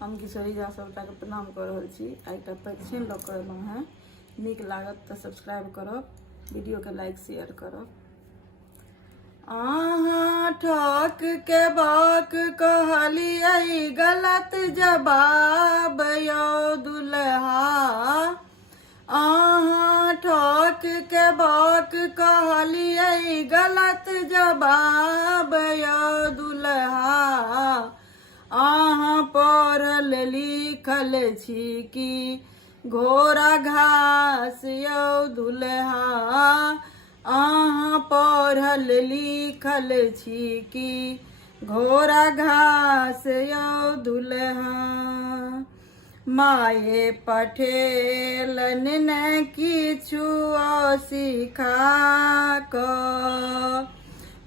हम किशोरी झा सबटा के प्रणाम कर रहल छी। एकटा पैक्सिन लऽ कऽ एलहुँ हैं। नीक लागत तऽ सब्सक्राइब करब, वीडियो के लाइक शेयर करब। अहाँ ठक के बाक कहलियै गलत जवाब यौ दुल्हा। अहाँ ठक के बाक कहलियै गलत जवाब यौ दुल्हा। अहाँ पढ़ल लिखल छी कि घोड़ा घास यौ दुल्हा। अहाँ पढ़ल लिखल छी कि घोड़ा घास यौ दुल्हा। माये पठेलन ने किछु सिखा कऽ।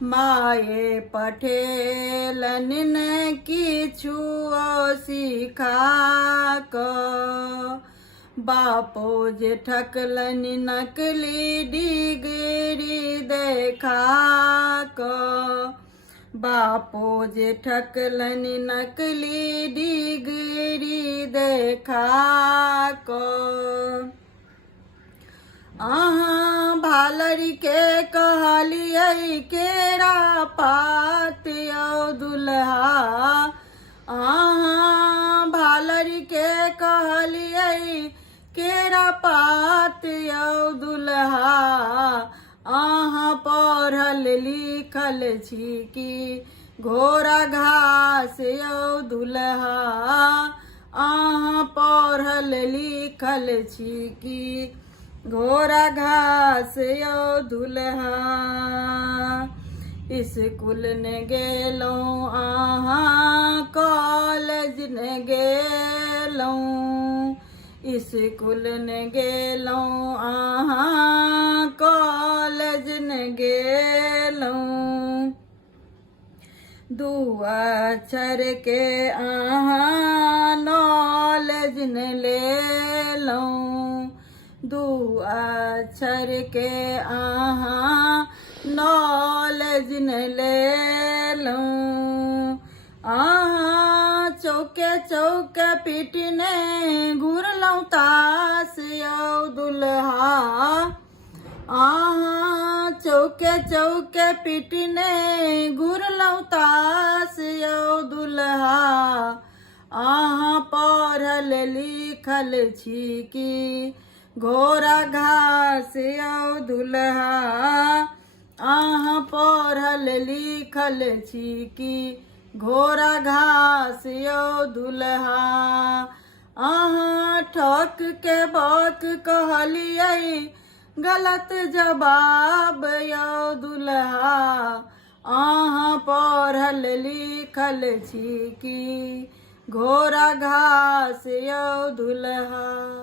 माये पठेलन ने किछु सिखा कऽ। बापो जे ठकलन नकली डिग्री देखा कऽ। बापो जे ठकलन नकली डिग्री देखा कऽ। अहाँ भालरी के कहलियै केरा पात यौ दुल्हा। अहाँ भालरी के कहलियै केरा पात यौ दुल्हा। अहाँ पढ़ल लिखल छी कि घोड़ा घास यौ दुल्हा। अहाँ पढ़ल लिखल छी कि घोड़ा घास यौ दुल्हा। स्कूल ने गेलहुँ अहाँ कॉलेज ने गेलहुँ। स्कूल ने गेलहुँ अहाँ कॉलेज ने गेलहुँ। दू अक्षर के अहाँ नॉलेज ने लेलहुँ। दू अक्षर के अहाँ नॉलेज ने लेलहुँ। अहाँ चौके चौके पिटने घुरलहुँ ताश यौ दुल्हा। अहाँ चौके चौके पिटने घुरलहुँ ताश यौ दुल्हा। अहाँ पढ़ल लिखल छी कि घोड़ा घास यौ दुल्हा। अहाँ पढ़ल लिखल छी कि घोड़ा घास यौ दुल्हा। अहाँ ठक के बात कहलियै गलत जवाब यौ दुल्हा। अहाँ पढ़ल लिखल छी कि घोड़ा घास यौ दुल्हा।